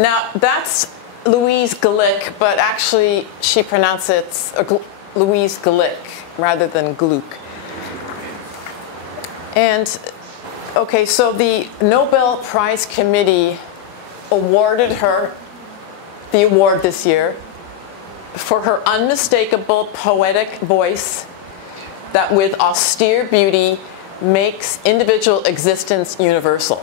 Now, that's Louise Glück, but actually she pronounces it Louise Glück rather than Glück. And, okay, so the Nobel Prize Committee awarded her the award this year for her unmistakable poetic voice that with austere beauty makes individual existence universal.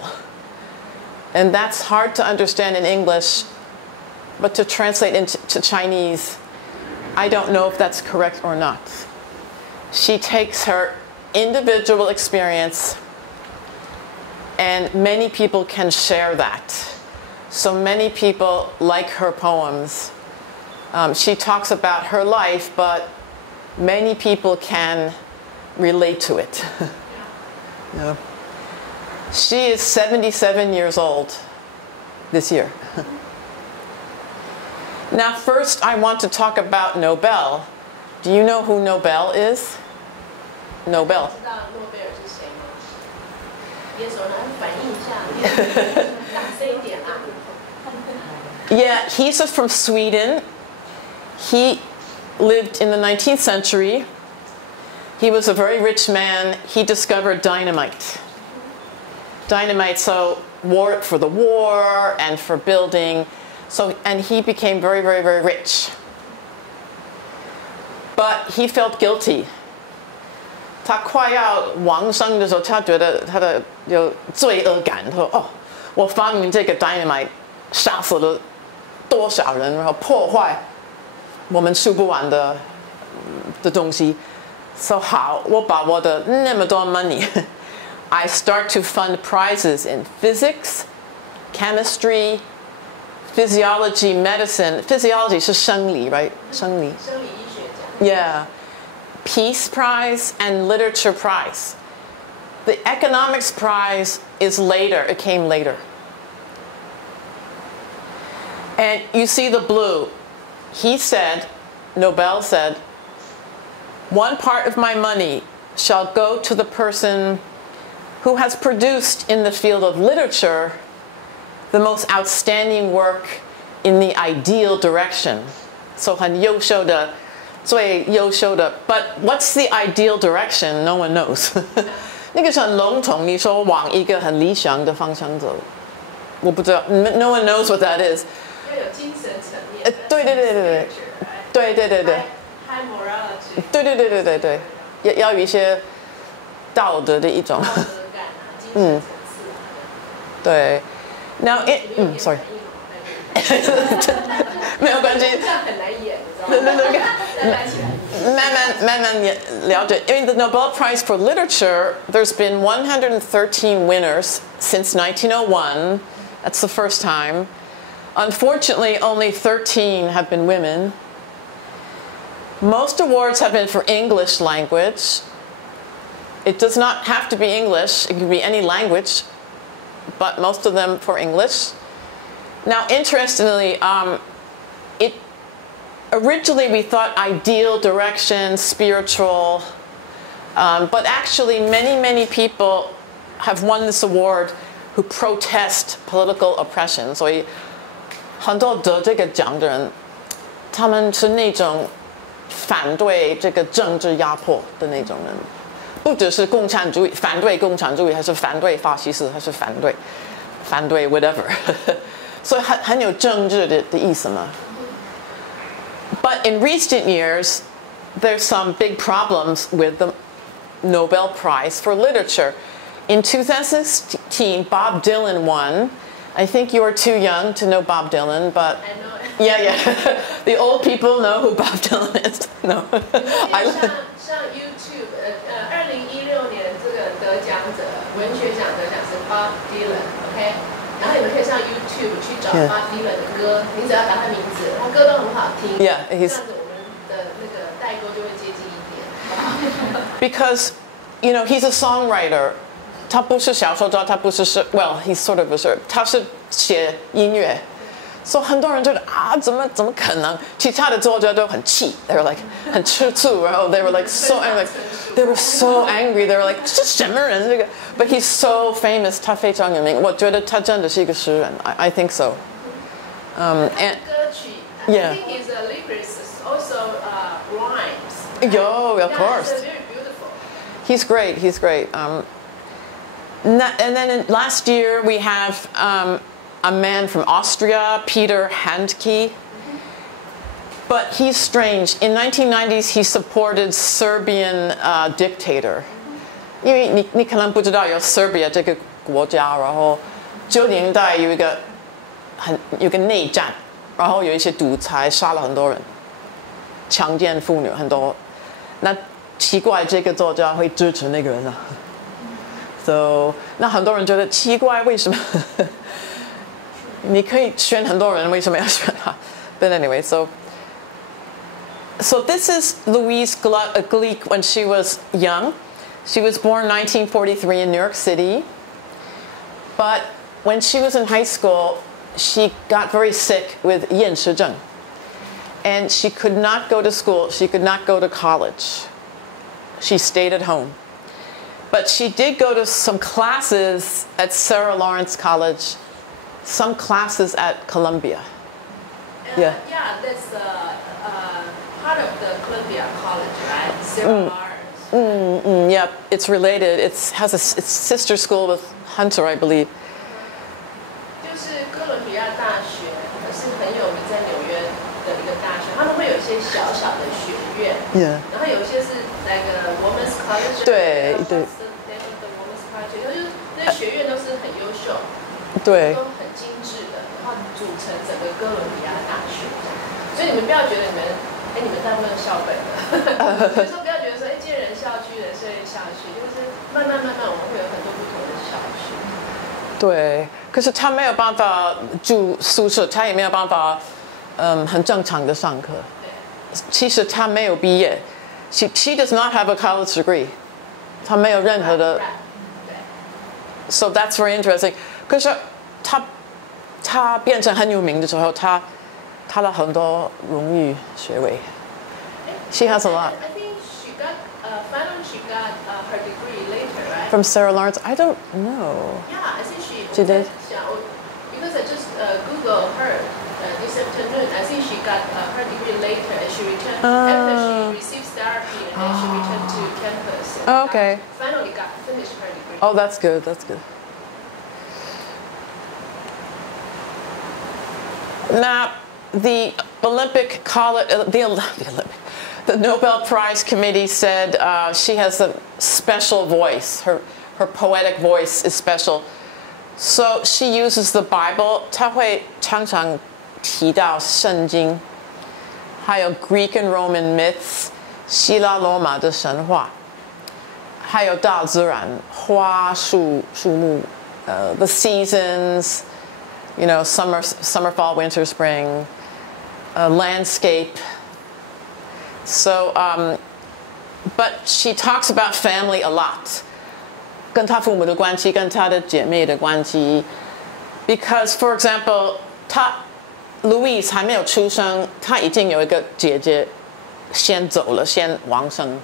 And that's hard to understand in English, but to translate into Chinese, I don't know if that's correct or not. She takes her individual experience, and many people can share that. So many people like her poems. She talks about her life, but many people can relate to it. Yeah. She is 77 years old this year. Now, first, I want to talk about Nobel. Do you know who Nobel is? Nobel. Yeah, he's from Sweden. He lived in the 19th century. He was a very rich man. He discovered dynamite. Dynamite, so for the war and for building. And he became very, very, very rich. But he felt guilty. 他快要亡生的时候，他觉得他的有罪恶感，他说：“哦，我发明这个 dynamite， 杀死了多少人，然后破坏我们数不完的东西。So 好，我把我的那么多 money， I start to fund prizes in physics, chemistry, physiology, medicine. Physiology 是生理 ，right？ 生理医学家。Yeah. Peace Prize and Literature Prize. The Economics Prize is later. It came later. And you see the blue. He said, Nobel said, one part of my money shall go to the person who has produced in the field of literature the most outstanding work in the ideal direction. So 很优秀的最优秀的 but what's the ideal direction? No one knows. 那个是很笼统，你说往一个很理想的方向走，我不知道 no one knows what that is. 要有精神层面。对对对对对，对对对对。High morality。对对对对对对，要有一些道德的一种。道德感啊，精神层次啊。对。Now sorry. 没有关系。这样很难演，你知道吗？慢慢了解。因为 the Nobel Prize for Literature, there's been 113 winners since 1901. That's the first time. Unfortunately, only 13 have been women. Most awards have been for English language. It does not have to be English. It can be any language, but most of them for English. Now, interestingly, originally we thought ideal direction, spiritual, but actually many people have won this award who protest political oppression. 所以很多得这个奖的人，他们是那种反对这个政治压迫的那种人，不只是共产主义，反对共产主义，还是反对法西斯，还是反对 whatever。所以很有政治的意思嘛。But in recent years, there's some big problems with the Nobel Prize for Literature. In 2016, Bob Dylan won. I think you are too young to know Bob Dylan, but I know it. Yeah. The old people know who Bob Dylan is. No. 像 YouTube， 2016年这个得奖者，文学奖得奖是 Bob Dylan，OK？ 然后你们可以上 YouTube 去找 Bob Dylan 的歌，你只要打他名字，他歌都很好听。Yeah, 这样子我们的那个代沟就会接近一点。Because, he's a songwriter. 他不是小说家，他不是well, he's sort of a 他是写音乐。所以很多人觉得怎么可能？其他的作家都很气 ，they were like 很吃醋，然后 they were like so angry, they were so angry, they were like 这什么人这个 ？But he's so famous， 他非常有名。我觉得他真的是一个诗人 ，I think so。And 歌曲 Yeah. I think his lyrics also rhymes. Of course. It's very beautiful. He's great. He's great. And then last year we have a man from Austria, Peter Handke. But he's strange. In 1990s, he supported Serbian dictator. 因为你可能不知道有 Serbia 这个国家，然后90年代有一个内战，然后有一些独裁，杀了很多人，强奸妇女很多。那奇怪，这个作家会支持那个人啊？So 那很多人觉得奇怪，为什么？你可以选很多人，为什么要选他？But anyway, so this is Louise Glück when she was young. She was born 1943 in New York City. But when she was in high school, she got very sick with 厌食症. And she could not go to school. She could not go to college. She stayed at home. But she did go to some classes at Sarah Lawrence College, some classes at Columbia. Yeah, that's part of the Columbia College, right? Sarah Lawrence. Yeah, it's related. It's sister school with Hunter, I believe. 就是哥伦比亚大学是很有名，在纽约的一个大学，他们会有一些小小的学院， Yeah. 然后有一些是那个 Women's College， 对， Women's College， 就是那些学院都是很优秀，对，都很精致的，然后组成整个哥伦比亚大学。所以你们不要觉得你们大部分校本的，所以说不要觉得说建人校区的设立校区，就是慢慢我们会有很多不同的校区。对，可是他没有办法住宿舍，他也没有办法，很正常的上课。其实他没有毕业 ，she does not have a college degree， 他没有任何的。So that's very interesting。可是他变成很有名的时候，他的很多荣誉学位。She has a lot. I think finally she got her degree later, right? From Sarah Lawrence, I don't know. Yeah, I think She did? Because I just Googled her this afternoon. I think she got her degree later and she returned after she received therapy and then she returned to campus. And Okay. Finally finished her degree. Oh, that's good. That's good. Now, the Olympic College, the Nobel Prize Committee said she has a special voice. Her poetic voice is special. So she uses the Bible. 她会常常提到圣经，还有 Greek and Roman myths, 希腊罗马的神话，还有大自然，花树木，the seasons, summer, fall, winter, spring, landscape. So, but she talks about family a lot. 跟她父母的关系，跟她的姐妹的关系。Because, for example, Louise 还没有出生，她已经有一个姐姐先走了，先往生。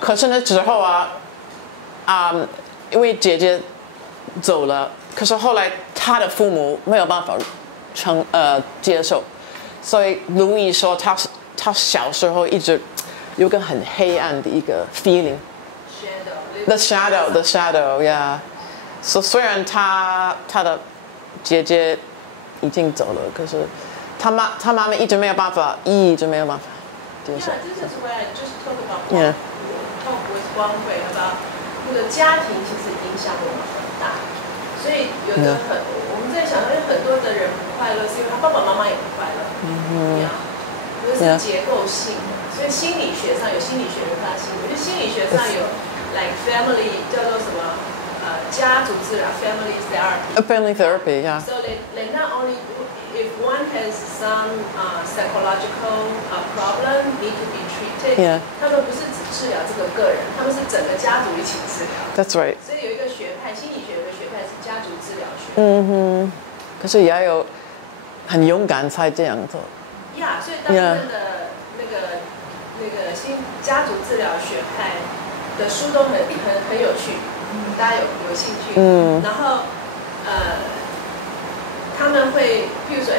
可是那之后因为姐姐走了，可是后来她的父母没有办法接受，所以 Louise 说她小时候一直有个很黑暗的一个 feeling。The shadow, yeah. So 虽然她的姐姐已经走了，可是她妈妈一直没有办法接受。Yeah, this is where I just talk with 光辉 about 那个家庭其实影响我们很大，所以我们在想，有很多的人不快乐，是因为他爸爸妈妈也不快乐。这个是结构性的，所以心理学上有心理学的发现，我觉得心理学上有。Like family 叫做什么？家族治疗 family therapy. Family therapy, yeah. So they not only if one has some psychological problem need to be treated. Yeah. 他们不是只治疗这个个人，他们是整个家族一起治疗。That's right. 所以有一个学派，心理学有一个学派是家族治疗学。可是也要有很勇敢才这样做。Yeah， 所以大部分的那个新家族治疗学派。的书都很有趣，大家有兴趣。然后他们会，譬如说，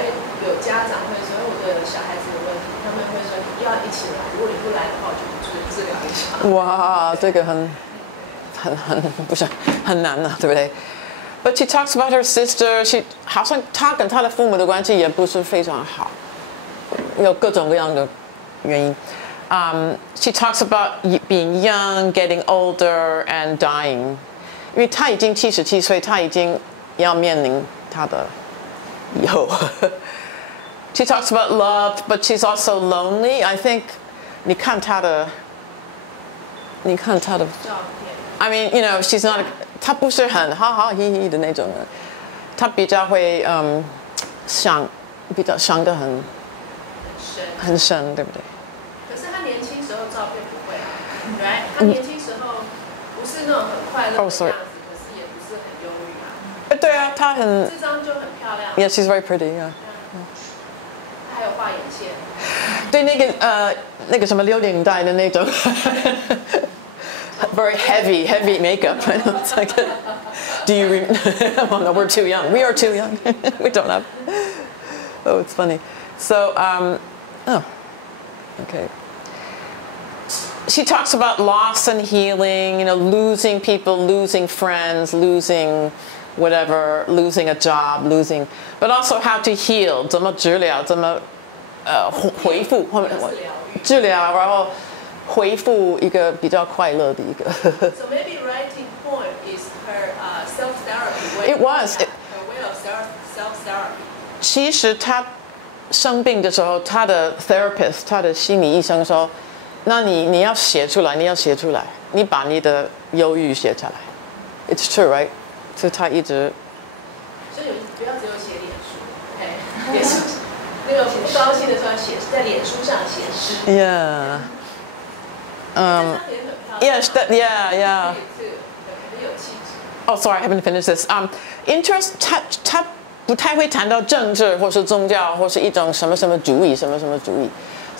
有家长会说，我的小孩子有问题，他们会说你要一起来，如果你不来的话，我就去治疗一下。哇，这个不是很难啊，对不对？But she talks about her sister. 好像她跟她的父母的关系也不是非常好，有各种各样的原因。She talks about being young, getting older, and dying. 因为她已经77岁，她已经要面临她的以后。She talks about love, but she's also lonely. I think 你看她的照片。I mean, you know, she's not. 她不是很哈哈嘿嘿的那种人，她比较会比较想得很深，对不对？可是她年轻时候照片不会啊 ，right？ 她年轻时候不是那种很快乐的样子，可是也不是很忧郁啊。对啊，她很。这张就很漂亮。Yeah, she's very pretty. Yeah. 还有画眼线。对，那个什么60年代的那种。Very heavy makeup. It's like, do you? Well, no, we're too young. We are too young. We don't have. Oh, it's funny. So, okay. She talks about loss and healing. You know, losing people, losing friends, losing whatever, losing a job, but also how to heal. 怎么治疗？怎么恢复？治疗，然后。恢复一个比较快乐的一个。So maybe writing poem is her self-therapy way. It was. Her way of self-therapy. 其实她生病的时候，她的 therapist， 她的心理医生说，那你要写出来，你把你的忧郁写下来。It's true, right? 所以她一直。所以不要只有写脸书 ，OK？ 也是那个不高兴的时候写在脸书上写诗。Yeah. Yes, yeah. Oh, sorry, I haven't finished this. Interest, 他不太会谈到政治或是宗教或是一种什么什么主义，所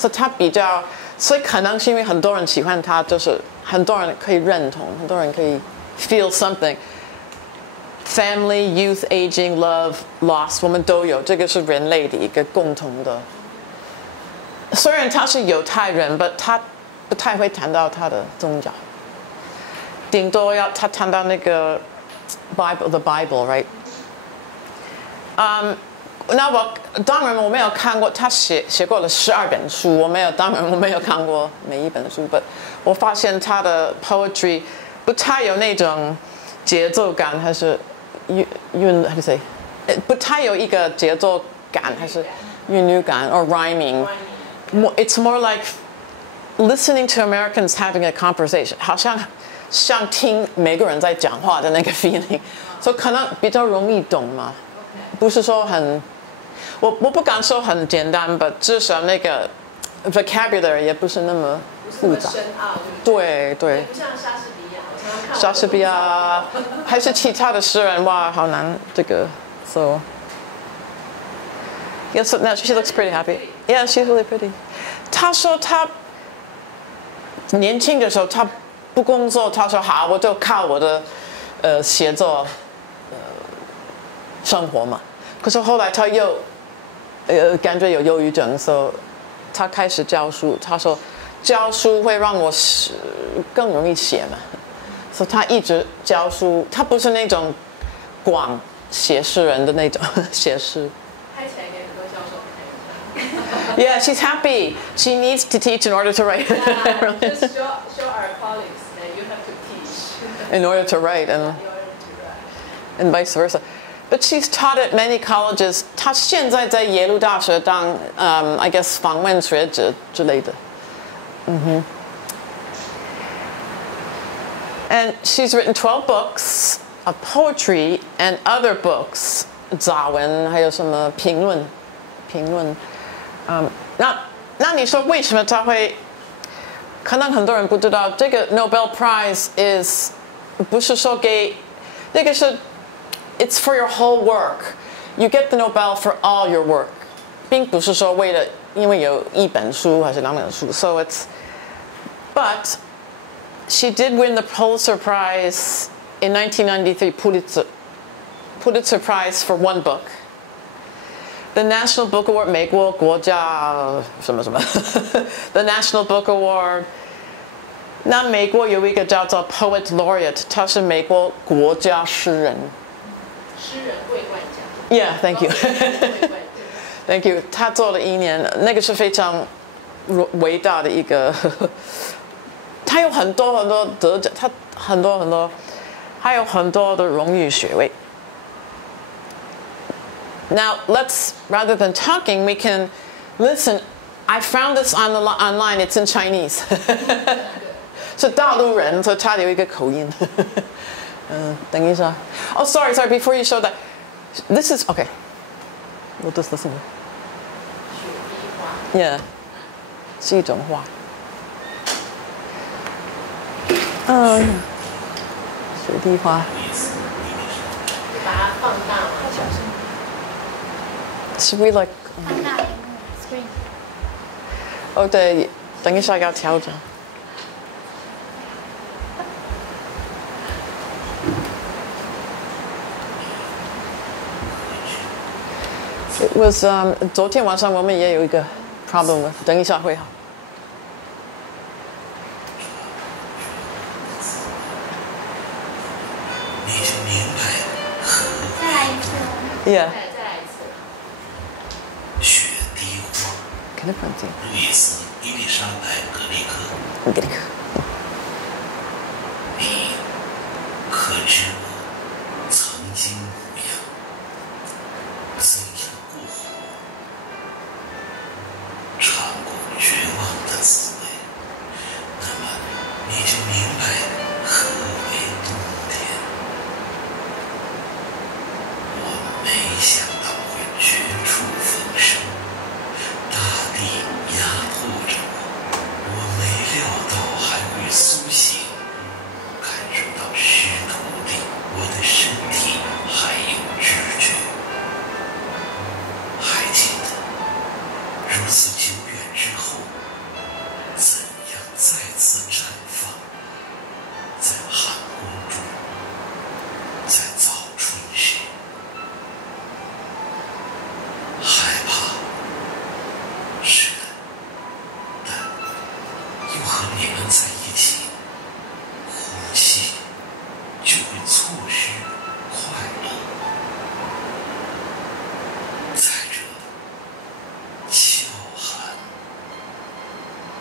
以他比较，所以可能是因为很多人喜欢他，就是很多人可以认同，很多人可以 feel something. Family, youth, aging, love, loss， 我们都有，这个是人类的一个共同的。虽然他是犹太人，但他不太会谈到他的宗教，顶多要他谈到那个 the Bible, right? 那当然我没有看过他写过的12本书，当然我没有看过每一本书，但我发现他的 poetry 不太有那种节奏感，还是how to say？ 不太有一个节奏感，还是韵律感 or rhyming. It's more like listening to Americans having a conversation， 好像听每个人在讲话的那个 feeling， 所以可能比较容易懂嘛。不是说我不敢说很简单，但至少那个 vocabulary 也不是那么复杂。深奥，对。不像莎士比亚，我常常看。莎士比亚还是其他的诗人，哇，好难这个。So yes, now she looks pretty happy. Yeah, she's really pretty. 她说她年轻的时候，她不工作，她说好，我就靠我的写作生活嘛。可是后来她又感觉有忧郁症，所以她开始教书。她说教书会让我更容易写嘛，所以她一直教书。她不是那种广写诗人的那种写诗。拍起来给很多教授看一下。Yeah, she's happy. She needs to teach in order to write. Yeah, just show our colleagues that you have to teach. In order to write, and vice versa. But she's taught at many colleges. 她现在在耶鲁大学当I guess 访问学者之类的。And she's written 12 books of poetry and other books. 杂文还有什么评论。那你说为什么他会？可能很多人不知道，这个 Nobel Prize 不是说给那个是 it's for your whole work. You get the Nobel for all your work. 并不是说为了因为有一本书还是2本书。So but she did win the Pulitzer Prize in 1993. Pulitzer Prize for one book. The National Book Award 美国国家什么什么 The National Book Award。那美国有一个叫做 Poet Laureate， 他是美国国家诗人。诗人桂冠奖。Yeah, thank you. Thank you. 他做了1年，那个是非常伟大的一个。他有很多得奖，他很多，还有很多的荣誉学位。Now let's, rather than talking, we can listen. I found this online. It's in Chinese. 是大陆人，所以他有一个口音。等一下。Oh, sorry. Before you show that, this is okay. We'll just listen. Yeah, 是一种花。雪地花。把它放大吗？ Should we like? 放大荧幕 screen。哦，对，等一下要调整。It was 昨天晚上我们也有一个 problem， 等一下会好。你就明白何再来一次。 Yeah. 再来一次。雪滴花。看得很近。路易斯·伊丽莎白·格里克，给你看。你可知我曾经有怎样过活，尝过绝望的滋味？那么你就明白何为冬天。我没想到会绝处逢生，大地压迫着我没料到还会苏醒，感受到湿土里我的身体还有知觉。还记得如此久远之后，怎样再次绽放在寒光中，在早春时。害怕，是的，但又和你们在一起，呼吸就会错失快乐。在这秋寒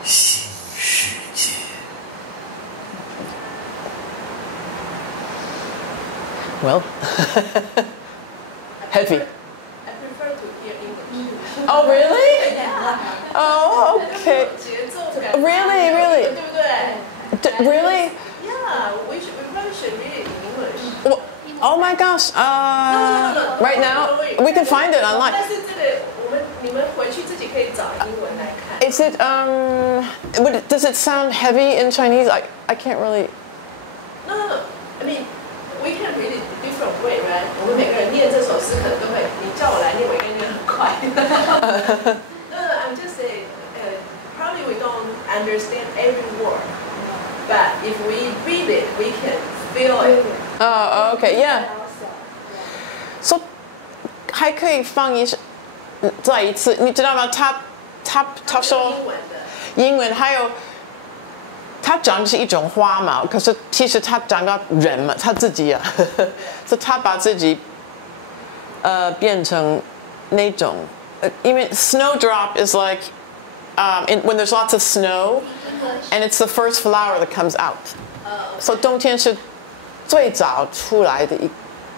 新世界。Well, heavy. I prefer to hear English. Oh, really? Yeah. Oh, okay. 节奏感。 Really, really? 对不对 Really? Yeah, we probably should read it in English. Well, oh my gosh. Right now, we can find it online. 但是这个你们回去自己可以找英文来看。 Is it does it sound heavy in Chinese? I can't really. No. I mean, we can read it different way, right? 我们每个人念这首诗可能都会，你叫我来念，我应该念很快。No, I'm just saying, probably we don't understand every word, but if we read it, we can feel it. Oh, okay, yeah. So 还可以放一再一次，你知道吗？他说英文的。英文还有。它长的是一种花嘛，可是其实它长到人嘛，他自己啊，所以他把自己变成那种因为 snowdrop is like when there's lots of snow and it's the first flower that comes out. So 冬天是最早出来的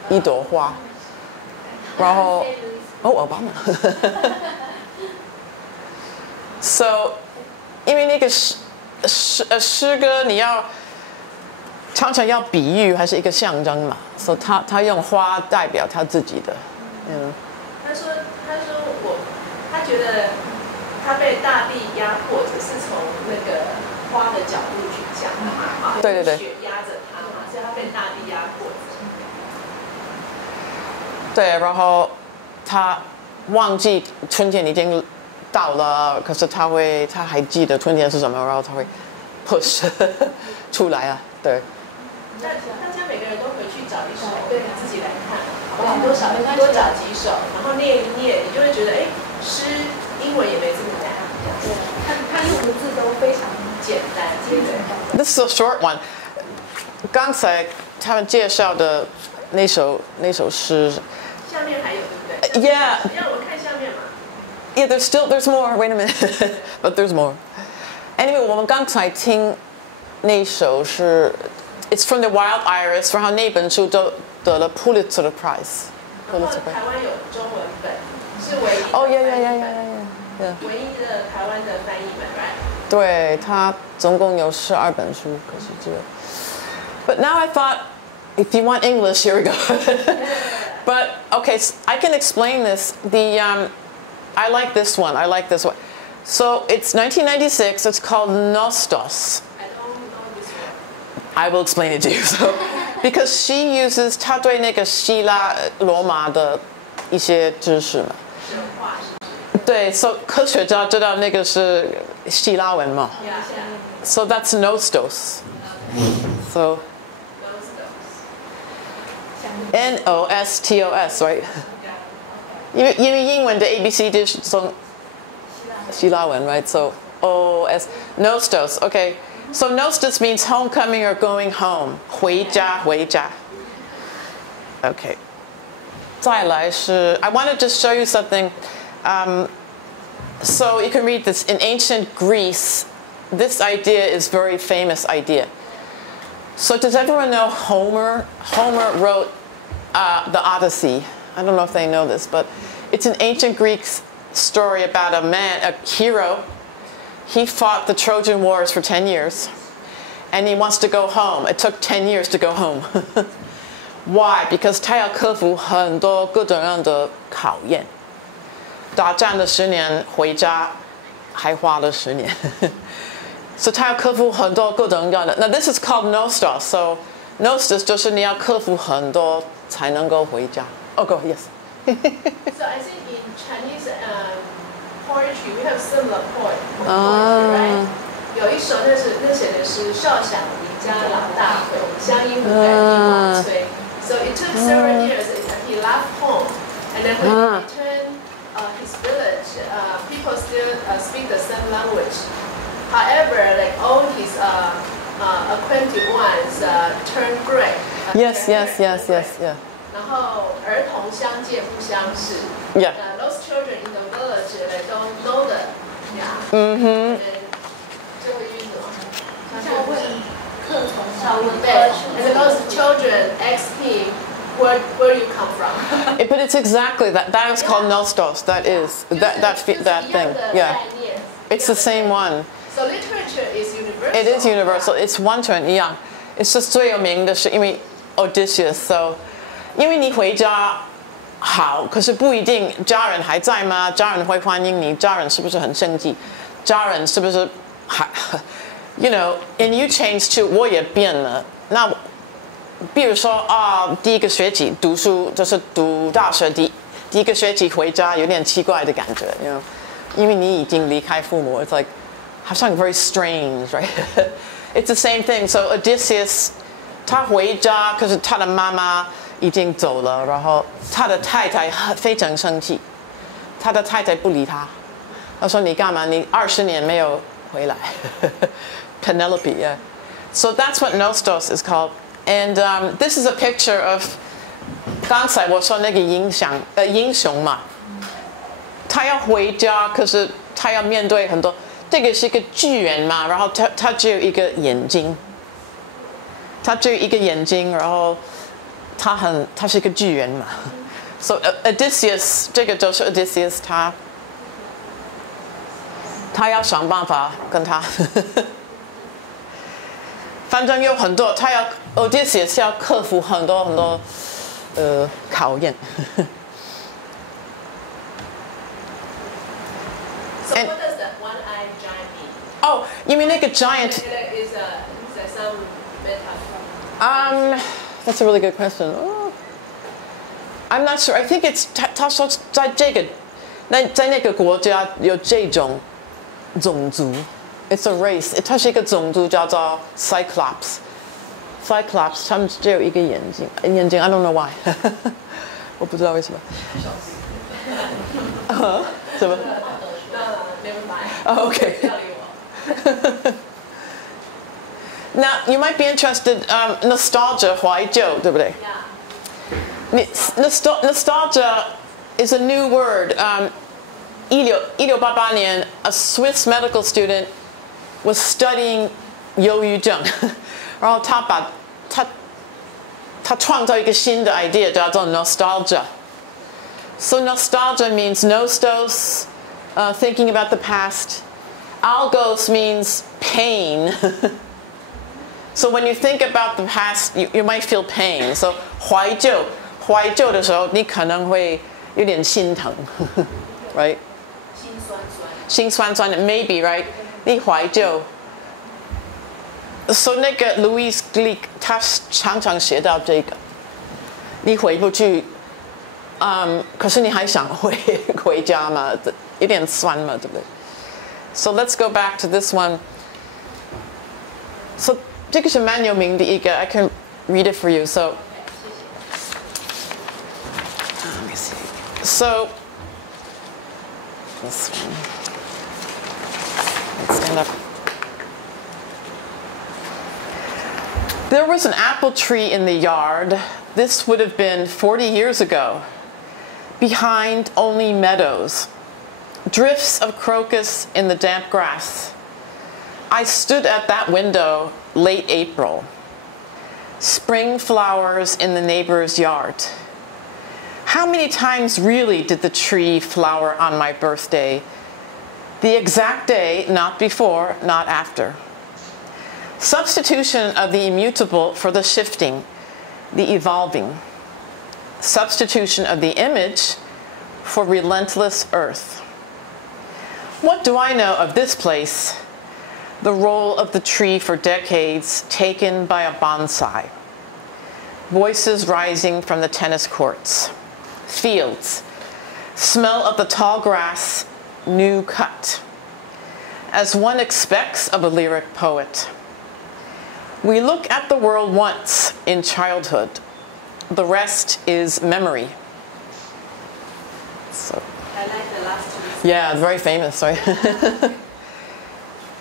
一朵花，然后奥巴马。So 因为那个诗歌你要常常要比喻还是一个象征嘛，所以他用花代表他自己的，他说他觉得他被大地压迫，只是从那个花的角度去讲嘛，对，雪压着他嘛，所以他被大地压迫着。对，然后他忘记春天已经到了，可是他还记得春天是什么，然后他会 push 出来啊，对。大家每个人都回去找一首，对自己来看。好不好？多找几首，然后念一念，你就会觉得，哎，诗英文也没这么难。对，他用的字都非常简单。This is a short one. 刚才他们介绍的那首诗。下面还有对不对 Yeah. 让我们看下面嘛。Yeah, there's more. Wait a minute. But there's more. Anyway, 我们刚才听那首是 It's from the Wild Iris， 然后那本书都得了 Pulitzer Prize。然后台湾有中文本，是唯一的。Oh yeah. 唯一的台湾的翻译本 ，right？ 对，它总共有12本书，可是这个。But now I thought, if you want English, here we go. But okay, so I can explain this. I like this one. So it's 1996. It's called Nostos. I don't know this one. I will explain it to you. So, because she uses 她对那个希腊罗马的一些知识嘛。神话是不是？对 ，so 科学家知道那个是希腊文嘛。Yeah. So that's Nostos. So Nostos, right? 因为英文的 ABCD 是从希腊文 right? So Nostos. Okay. So Nostos means homecoming or going home. 回家。Okay. 再来是 I wanted to show you something. So you can read this. In ancient Greece, this idea is a very famous idea. So does everyone know Homer? Homer wrote the Odyssey. I don't know if they know this, but it's an ancient Greek story about a hero. He fought the Trojan Wars for 10 years, and he wants to go home. It took 10 years to go home. Why? Because 他要克服很多各种各样的考验。打仗的10年，回家还花了10年。So 他要克服很多各种各样的。Now this is called Nostos. So Nostos 就是你要克服很多才能够回家。Oh, go yes. So I think in Chinese poetry we have similar poetry, right? 有一首那写的是少小离家老大回，乡音不改鬓毛衰。So it took several years. He left home, and then when he returned his village, people still speak the same language. However, like all his acquainted ones turned gray. Yes. Yeah. 然后儿童相见不相识。Yeah. Those children in the village they don't know the. Yeah. Mm-hmm. 这个句子吗？要问课程上问对 ，and those children ask him, where you come from? But it's exactly that. That is called Nostos. That is that thing. Yeah. It's the same one. So literature is universal. It is universal. It's 完全一样。It's just 最有名的是因为 Odysseus. So 因为你回家好，可是不一定家人还在吗？家人会欢迎你？家人是不是很生气？家人是不是还 ？You know, and you change too. 我也变了。那比如说第一个学期读书就是读大学第一个学期回家有点奇怪的感觉，you know，因为你已经离开父母 ，it's like 好像 very strange, right? It's the same thing. So Odysseus 他回家，可是他的妈妈已经走了，然后他的太太非常生气，他的太太不理他，他说你干嘛？你20年没有回来。Penelope, yeah. So that's what Nostos is called. And this is a picture of 刚才我说那个英雄嘛，他要回家，可是他要面对很多。这个是一个巨人嘛，然后他只有一个眼睛，然后他是一个巨人嘛。So Odysseus 这个就是 Odysseus 他要想办法跟他。反正有很多，Odysseus 要克服很多考验。So what does the one-eyed giant mean? Oh, you mean like a giant? Is some metaphor? That's a really good question. Oh, I'm not sure. I think it's 他说在那个国家有这种种族。It's a race. 它是一个种族叫做 Cyclops. Cyclops 他们只有一个眼睛 I don't know why. 我不知道为什么。什么？那 never mind. Oh, okay. 不要理我。Now you might be interested. Nostalgia, 怀旧，对不对？ Yeah. Nostalgia is a new word. 1688年 a Swiss medical student was studying 忧郁症，然后他创造一个新的 idea 叫做 nostalgia. So nostalgia means nostos, thinking about the past. Algos means pain. So when you think about the past, you might feel pain. So 怀旧的时候，你可能会有点心疼，right? 心酸酸的 maybe right? 你怀旧。So 那个 Louise Glück 他常常写到这个，你回不去，可是你还想回家嘛？有点酸嘛，对不对？ So let's go back to this one. So 这个是蛮有名的一个 I can read it for you. So let me see. So this one. Let's stand up. There was an apple tree in the yard. This would have been 40 years ago. Behind only meadows, drifts of crocus in the damp grass. I stood at that window late April. Spring flowers in the neighbor's yard. How many times really did the tree flower on my birthday? The exact day, not before, not after. Substitution of the immutable for the shifting, the evolving. Substitution of the image for relentless earth. What do I know of this place? The role of the tree for decades taken by a bonsai. Voices rising from the tennis courts. Fields. Smell of the tall grass, new cut. As one expects of a lyric poet. We look at the world once in childhood. The rest is memory. So, I like the last two. yeah, very famous, right?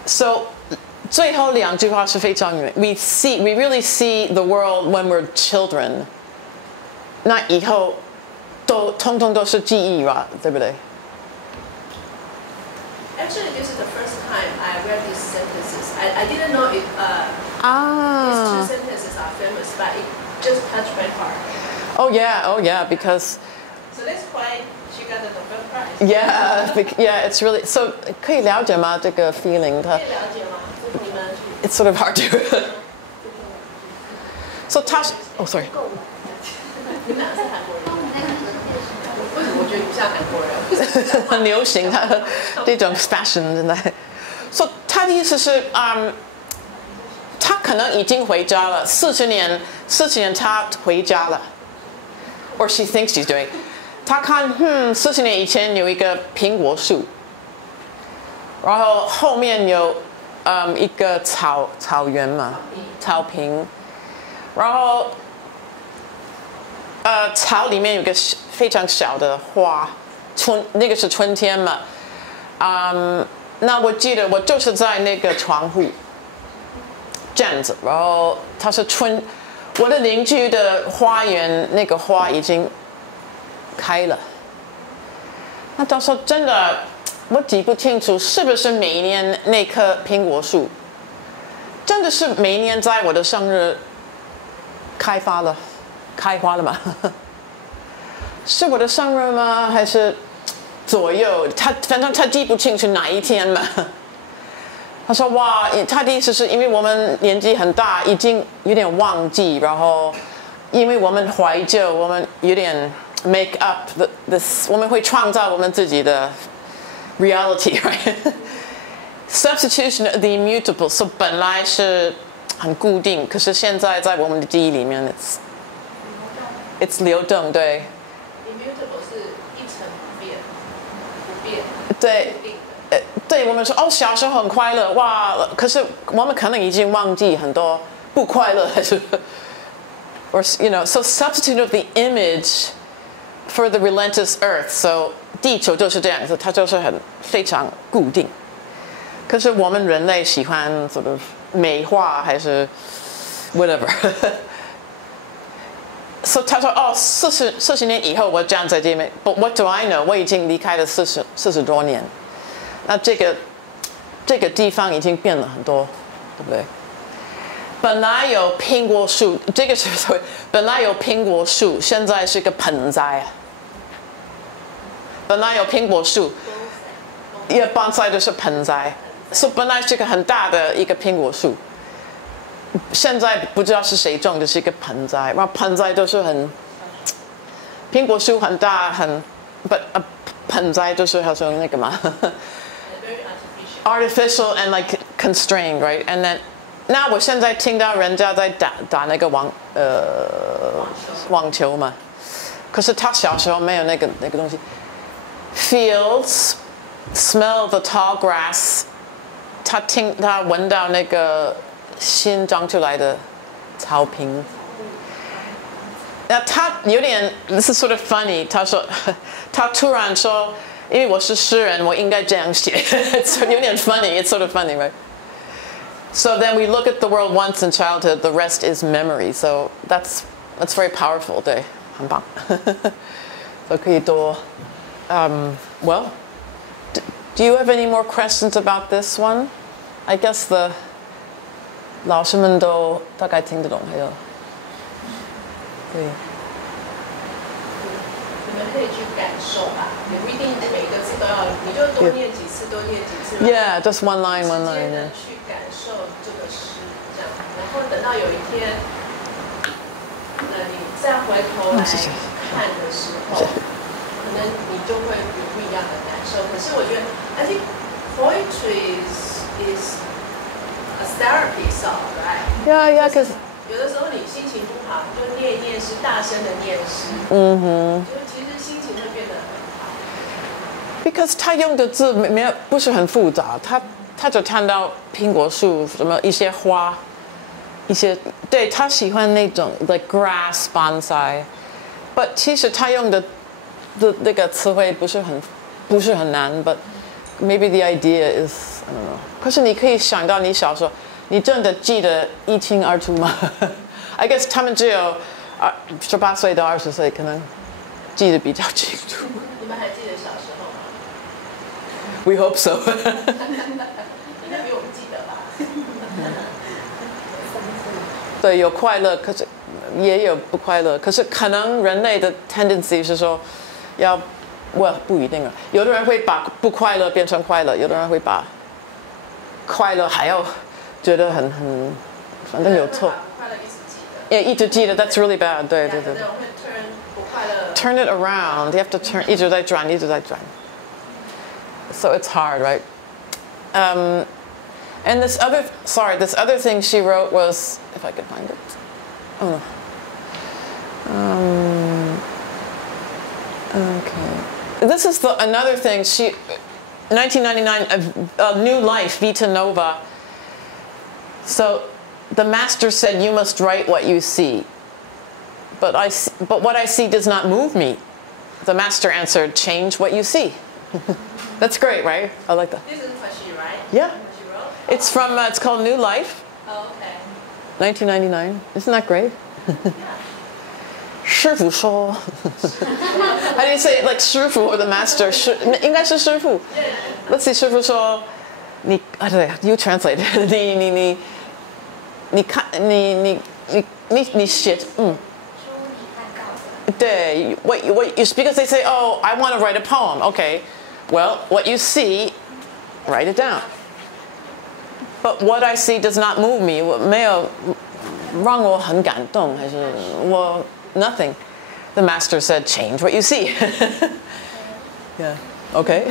So, 最后两句话是非常有名。We really see the world when we're children. 那以后通通都是记忆吧，对不对？ Actually, this is the first time I read these sentences. I didn't know it. These two sentences are famous, but it just touched my heart. Oh yeah, because So that's why she got the Nobel Prize. yeah, it's really so. 可以了解吗？这个 feeling 它可以了解吗？你们去。 It's sort of hard to. So Tash, oh sorry. 你们俩是韩国人。为什么我觉得你像韩国人？很流行它的这种 fashion 现在。So 他的意思是，他可能已经回家了，40年他回家了，or she thinks she's doing。他看，40年以前有一个苹果树，然后后面有一个草原嘛，草坪，然后草里面有个非常小的花，那个是春天嘛，那我记得我就是在那个窗户站着，然后它是我的邻居的花园那个花已经开了，那到时候真的我记不清楚是不是每一年那棵苹果树真的是每一年在我的生日开花了吗？是我的生日吗？还是左右？反正他记不清楚哪一天嘛。他说哇，他的意思是因为我们年纪很大，已经有点忘记，然后因为我们怀旧，我们有点 make up this， 我们会创造我们自己的 reality， right？ Substitution of the immutable， so 本来是很固定，可是现在在我们的记忆里面 it's 流动，对。Immutable 是一成不变，不变。对。对我们说小时候很快乐哇，可是我们可能已经忘记很多不快乐，还是 or so substitute of the image for the relentless earth. So 地球就是这样子，它就是非常固定。可是我们人类喜欢 sort of 美化还是 whatever 。So 他说哦，40年以后我这样在这边 ，But what do I know？ 我已经离开了40多年，那这个地方已经变了很多，对不对？本来有苹果树，这个是本来有苹果树，现在是个盆栽。本来有苹果树，也bonsai就是盆栽。So 本来是个很大的一个苹果树，现在不知道是谁种的，是一个盆栽。然后盆栽都是苹果树很大盆栽就是好像那个嘛，artificial and like constrained, right? And then 那我现在听到人家在打那个网球嘛，可是他小时候没有那个东西。Fields, smell the tall grass. 他闻到那个新长出来的草坪。那他有点 ，this is sort of funny。他突然说，因为我是诗人，我应该这样写，有点 funny。It's sort of funny, right? So then we look at the world once in childhood. The rest is memory. So that's very powerful. 对，很棒。所以可以多，well. Do you have any more questions about this one? I guess 老师们都大概听得懂，还有，对。你们可以去感受吧，也不一定每个字都要，你就多念几次，多念几次。Yeah, just one line. 直接的去感受这个诗，这样，然后等到有一天，你再回头来看的时候，可能你就会有不一样的感受。可是我觉得 I think poetry is a therapy song, right? Yeah, because 有的时候你心情不好，你就念一念诗，大声的念诗，就其实心情会变得很好。Because 他用的字不是很复杂，他就看到苹果树什么一些花，对他喜欢那种 like grass bonsai， but 其实他用的那个词汇不是很难 ，but maybe the idea is I don't know。可是你可以想到你小时候，你真的记得一清二楚吗？I guess 他们只有18岁到20岁，可能记得比较清楚。你们还记得小时候吗 ？We hope so 应该比我们记得吧？对，有快乐，可是也有不快乐。可是可能人类的 tendency 是说，不一定啊。有的人会把不快乐变成快乐，有的人会把快乐还要觉得反正有错。快乐一直记得。也一直记得 ，that's really bad。对。会 turn 不快乐。Turn it around. You have to turn. 一直在转。So it's hard, right? And this other thing she wrote was, if I could find it. Oh no. Okay. This is another thing. 1999, a new life, Vita Nova. So the master said, you must write what you see. But what I see does not move me. The master answered, change what you see. That's great, right? I like that. This is what she wrote? Yeah. What she wrote? It's from, it's called New Life. Oh, okay. 1999. Isn't that great? Yeah. 师父说 How do you say it? Like 师父 or the master? 应该是师父 Let's see, 师父说对 You translate. 你写对 because they say, oh, I want to write a poem. Okay, well, what you see, write it down. But what I see does not move me. 没有让我很感动，还是我 nothing. The master said, change what you see. Yeah, okay.